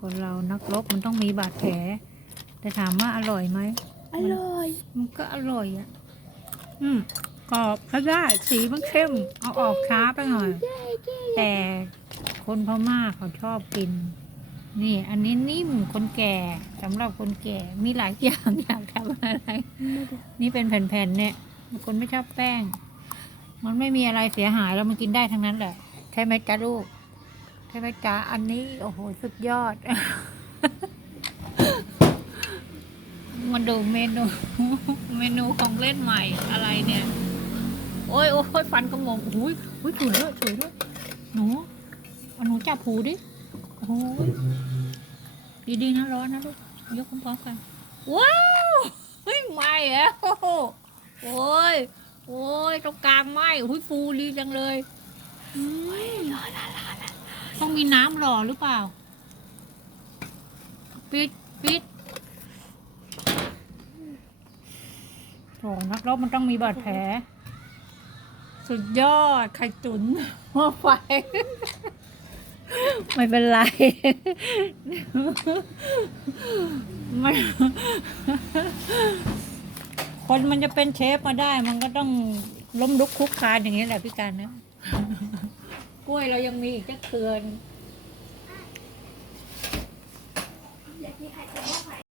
คนเรานักรบมันต้องมีบาดแผล แต่ถามว่าอร่อยไหมอร่อย มันก็อร่อยอะ อืมกรอบก็ได้สีมันเข้ม เอาออกช้าไปหน่อย แต่คนพม่าเขาชอบกิน นี่ อันนี้นิ่มคนแก่สำหรับคนแก่มีหลายอย่างอยากทำอะไร นี่เป็นแผ่นๆเนี่ยคนไม่ชอบแป้ง มันไม่มีอะไรเสียหายแล้วมันกินได้ทั้งนั้นแหละ ใช่ไหมจ๊ะลูก ใช่ไหมจ๊ะ อันนี้ โอ้โห สุดยอด มาดูเมนู เมนูของเล่นใหม่อะไรเนี่ย โอ้ยโอ้ยฟันกระงงอุ้ยอุ้ยถุยด้วยถุยด้วย หนูเอาหนูจับหูดิ โอ้ยดีๆนะร้อนนะลูก ยกพร้อมๆกัน ว้าวเฮ้ยไหม่แล้วโอ้โอ้ยโอ้ยตรงกลางไหมหุ้ยฟูดีจังเลยอืม ต้องมีน้ำหล่อหรือเปล่า ปิดปิดโอ้นักรบมันต้องมีบาดแผล สุดยอด ไข่ตุ๋นหม้อไฟ ไม่เป็นไร มัน คนมันจะเป็นเชฟมาได้ มันก็ต้องล้มลุกคุกคานอย่างนี้แหละพี่การนะ กล้วยเรายังมีอีกจะเคือน